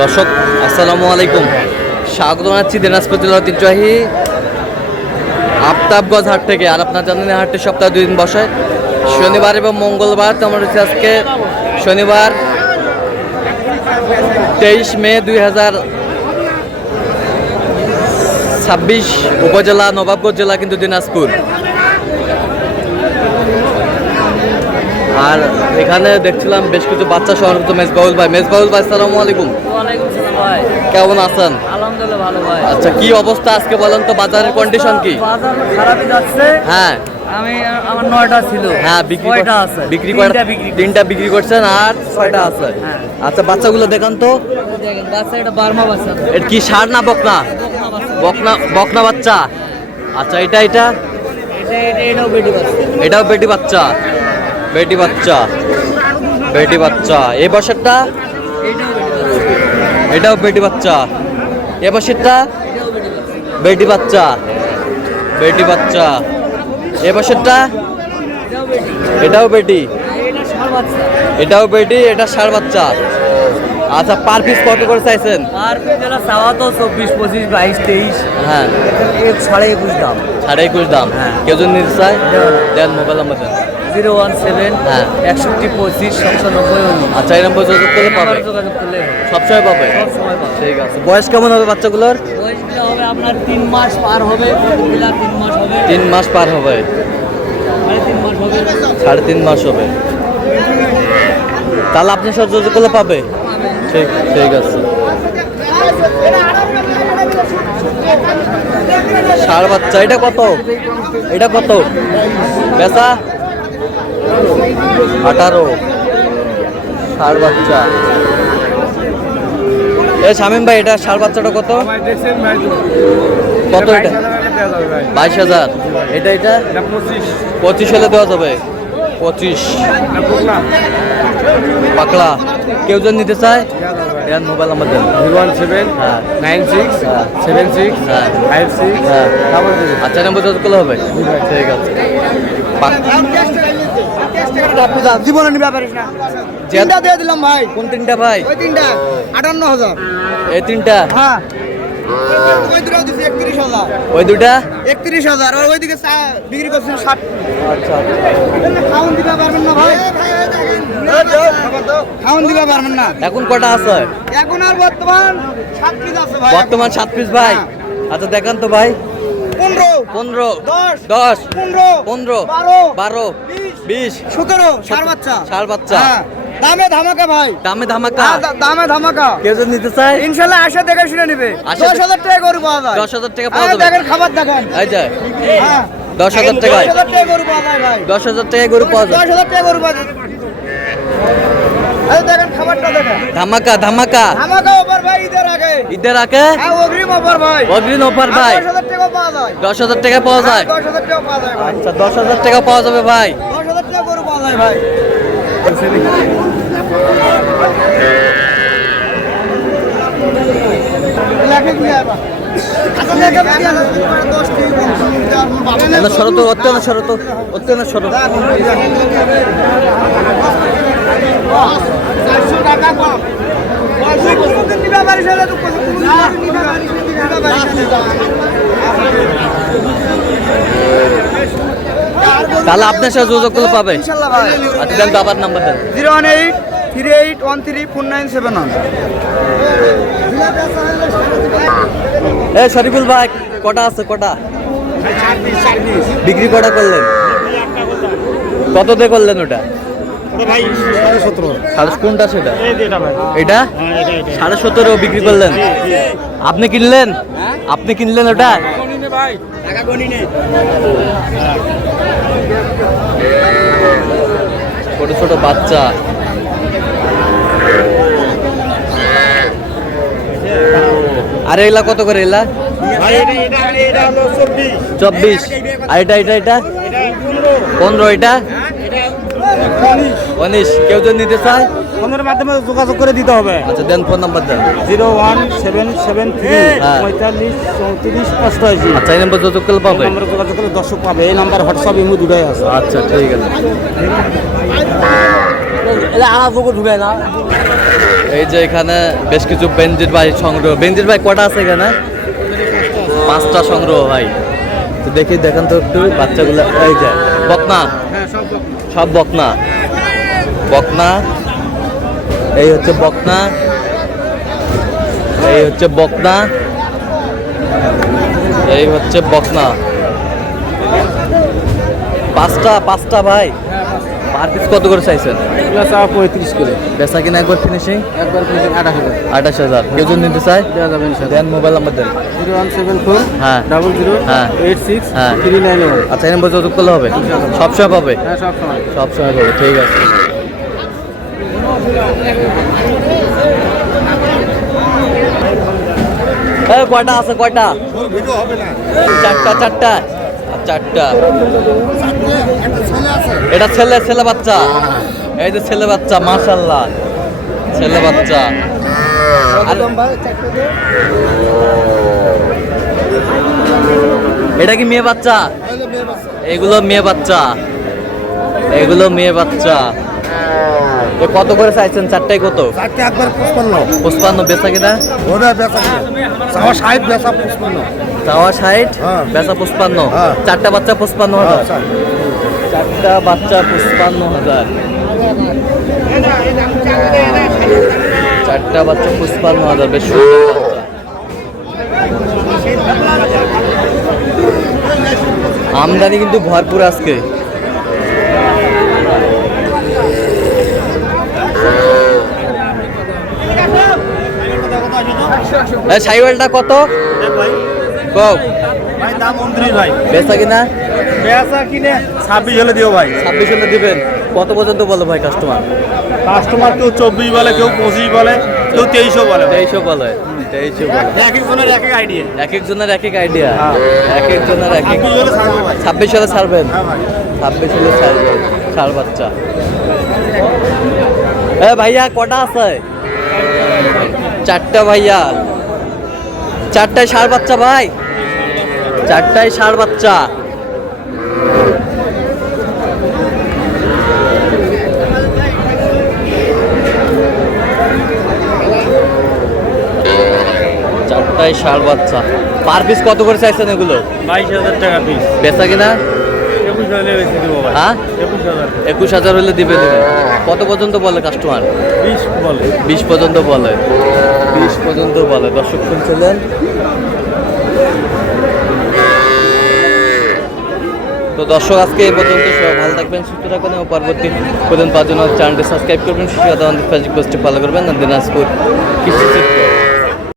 দর্শক আসসালামু আলাইকুম, স্বাগত জানাচ্ছি দিনাজপুর জেলার ঐতিহ্যবাহী আফতাবগঞ্জ হাট থেকে। আর আপনার জানেন হাটটি সপ্তাহে 2 দিন বসে, শনিবার এবং মঙ্গলবার। তো আমরা আজকে শনিবার 23 মে 2026, উপজেলা নবাবগঞ্জ জেলা কিন্তু দিনাজপুর। আর এখানে দেখছিলাম বেশ কিছু বাচ্চা সহ মেজবাউল ভাই। আসসালামু আলাইকুম। ওয়ালাইকুম সালাম ভাই, কেমন আছেন? আলহামদুলিল্লাহ ভালো ভাই। আচ্ছা, কি অবস্থা আজকে বলেন তো, বাজারের কন্ডিশন কি? বাজার খারাপই যাচ্ছে। হ্যাঁ, আমার 9টা ছিল। হ্যাঁ, কয়টা আছে? তিনটা বিক্রি করছেন আর 6টা আছে। হ্যাঁ। আচ্ছা, বাচ্চাগুলো দেখান তো। দেখেন বাচ্চা, এটা বার্মা বাচ্চা। এটা কি ষাঁড় না বকনা? বকনা বাচ্চা। আচ্ছা, এটাও বেটি বাচ্চা। এটাও বেটি বাচ্চা। এই বছরটা এটাও বেটি বাচ্চা। এ বছরটা বেটি বাচ্চা। এ বছরটা এটাও বেটি, এটা ষাঁড় বাচ্চা। আচ্ছা, পার পিস কত করে চাইছেন? পার পিস এটা চাওয়া তো 24, 25, 22, 23। হ্যাঁ, 21.5 দাম। 21.5 দাম। হ্যাঁ। কেউ যদি নিতে চায় দেন, মোবাইল নাম্বার দেন। 017 হ্যাঁ 61 25 790। আচ্ছা, এই নম্বর যোগাযোগ করলে পাবে, যোগাযোগ করলে সবসময় পাবে। সবসময় পাবে। ঠিক আছে। বয়স কেমন হবে বাচ্চাগুলোর? বয়সটা হবে আপনার 3 মাস পার হবে। 3 মাস হবে। 3 মাস পার হবে, 3 মাস হবে। 3.5 মাস হবে। তাহলে আপনি সব যোগাযোগ করলে পাবে। ঠিক আছে। ষাঁড় বাচ্চা, এটা কত? বেচা 18। ষাঁড় বাচ্চা। শামীম ভাই, এটা ষাঁড় বাচ্চাটা কত? এটা 22,000। এটা 25 হলে দেওয়া যাবে। 25 পাকলা। কেউ যদি নিতে চায় দেন, মোবাইল নাম্বার দেন। 017 96 76 56। আচ্ছা, নম্বর যোগাযোগ করলে হবে। ঠিক আছে। জীবনে নিবে পারিস না। তিনটা দিয়ে দিলাম ভাই। কোন তিনটা ভাই? ওই তিনটা 58,000। এই তিনটা? হ্যাঁ, ওই দুটো দিছি 31,000। ওই দুটা 31,000। আর ওইদিকে বিক্রি করছেন 60। আচ্ছা। খাওন দিতে পারবেন না ভাই? খাওন দিতে পারবেন না। এখন কটা আছে? এখন আর বর্তমান 7 পিস আছে ভাই। বর্তমান 7 পিস ভাই। আচ্ছা, দেখান তো ভাই। 15 15 10 10 15 15 12 20 17 ষাঁড় বাচ্চা। ষাঁড় বাচ্চা। হ্যাঁ, দামে ধামাকা ভাই। দামে ধামাকা। দামে ধামাকা। কেউ যদি নিতে চায় ইনশাআল্লাহ আসে দেখে শুনে নিবে। 10,000 টাকা গরু পাওয়া যায়। 10,000 টাকা পাওয়া যাবে। দেখেন, খাবার দেখেন। এই যে হ্যাঁ, 10,000 টাকায় 10,000 টাকা গরু পাওয়া যায় ভাই। 10,000 টাকায় গরু পাওয়া যায়। 10,000 টাকা গরু পাওয়া যায়। এই দেখেন, খাবারটা দেখেন। ধামাকা ধামাকা অফার ভাই, ঈদের আগে হ্যাঁ, অগ্রিম অফার ভাই। অগ্রিম অফার ভাই। 10,000 টাকা পাওয়া যায়। 10,000 টাকা পাওয়া যায়। 10,000 টাকা পাওয়া যায় ভাই। আচ্ছা, 10,000 টাকা পাওয়া যাবে ভাই। 10,000 টাকা গরু পাওয়া যায় ভাই। লেখে কি আবার? আচ্ছা, লেখে কি আবার? 10 টাকা। না, শরত অত্যন্ত শরত। 400 টাকা কম। 500 দিন নিবা পারিস না তো, কোনো নিবা পারিস না। তাহলে আপনার সাথে যোগাযোগ করলে পাবে। ইনশাআল্লাহ ভাই। আচ্ছা, দেন তো আবার নাম্বার দেন। 018 3813 4971। শরীফুল ভাই, কটা আছে? বিক্রি কটা করলেন? কত দিয়ে করলেন ওটা? কোনটা সেটা? এটা 17.5 বিক্রি করলেন। আপনি কিনলেন ওটা? ছোট বাচ্চা। আর এগুলা কত করে? এগুলা 24। আর এটা 15। এটা 19। কেউ যদি নিতে চায় ফোনের মাধ্যমে যোগাযোগ করে দিতে হবে। আচ্ছা, দেন ফোন নাম্বার দেন। 01773 45 34 88। আচ্ছা, এই নাম্বার যোগাযোগ করলে পাবে। নম্বরে যোগাযোগ করলে দর্শক পাবে। এই নাম্বার হোয়াটসঅ্যাপ ইমো দুটাই আছে। আচ্ছা, ঠিক আছে। এটা আমার পুকুর ঢুকে না। এই যে এখানে বেশ কিছু বেঞ্জির ভাই সংগ্রহ। বেঞ্জির ভাই কটা আছে এখানে? 5টা সংগ্রহ ভাই। তো দেখি দেখেন তো একটু বাচ্চাগুলো। এই যে বকনা, সব বকনা। বকনা, এই হচ্ছে বকনা, এই হচ্ছে বকনা, এই হচ্ছে বকনা। 5টা ভাই। পার পিস কত করে চাইছেন? 35 করে। বেচা কিনা একবার ফিনিশিং? একবার 28,000 28,000। কেউ যদি নিতে চায় দেওয়া যাবে ইনশাআল্লাহ। দেন, মোবাইল নাম্বার দেন। 0174 হ্যাঁ 00 হ্যাঁ 86 হ্যাঁ। 391। আচ্ছা, এর মধ্যে যোগাযোগ করলে হবে? সবসময় পাবে? হ্যাঁ সব সময়। সবসময় পাবে, ঠিক আছে। কয়টা আছে? কয়টা? চারটা। এটা ছেলে বাচ্চা। এই যে ছেলে বাচ্চা, মাশাআল্লাহ, ছেলে বাচ্চা। এটা কি মেয়ে বাচ্চা? এগুলো মেয়ে বাচ্চা, এগুলো মেয়ে বাচ্চা। তো কত করে চাইছেন? চারটায় কত? চারটে একবার 55। 55 বেচা কিনা? ওটা বেচা চাওয়া 60, বেচা 55। চাওয়া 60, হ্যাঁ। বেচা 55। হ্যাঁ। চারটা বাচ্চা 55,000। চারটা বাচ্চা 55,000। চারটা বাচ্চা 55,000, বেশ সুন্দর বাচ্চা। আমদানি কিন্তু ভরপুর আজকে। সাইওয়ালটা কত? কও ভাই দাম 29 ভাই। বেচা কিনা? বেচা কিনে 26 হলে দিও ভাই। 26 হলে দিবেন। কত পর্যন্ত বলো ভাই কাস্টমার? কাস্টমার কেউ 24 বলে, কেউ 25 বলে, কেউ 23 বলে। 23 বলে। 23 বলে। এক একজনের এক এক আইডিয়া। এক একজনের এক এক আইডিয়া। এক একজনের এক এক। 26 হলে ছাড়বো ভাই। 26 হলে ছাড়বেন? হ্যাঁ ভাই। 26 হলে ছাড়বেন। ষাড় বাচ্চা। ভাইয়া কটা আছে? চারটা ভাইয়া। চারটায় ষাড় বাচ্চা ভাই। চারটায় ষাড় বাচ্চা। চারটায় ষাড় বাচ্চা। পার পিস কত করে চাইছেন এগুলো? 22,000 টাকা পিস। বেচা কিনা? 21 হলে বেশি দেবো ভাই। হ্যাঁ 21,000। 21,000 হলে দিবে। কত পর্যন্ত বলে কাস্টমার? 20 বলে। 20 পর্যন্ত বলে। 20 পর্যন্ত বলে। দর্শক শুনছিলেন। তো দর্শক, আজকে এই পর্যন্ত। সবাই ভালো থাকবেন, সুস্থ থাকবেন এবং পরবর্তী পর্যন্ত পাওয়ার জন্য চ্যানেলটি সাবস্ক্রাইব করবেন। ফেসবুক পেজটি ফলো করবেন। দিনাজপুর কৃষি চিত্র।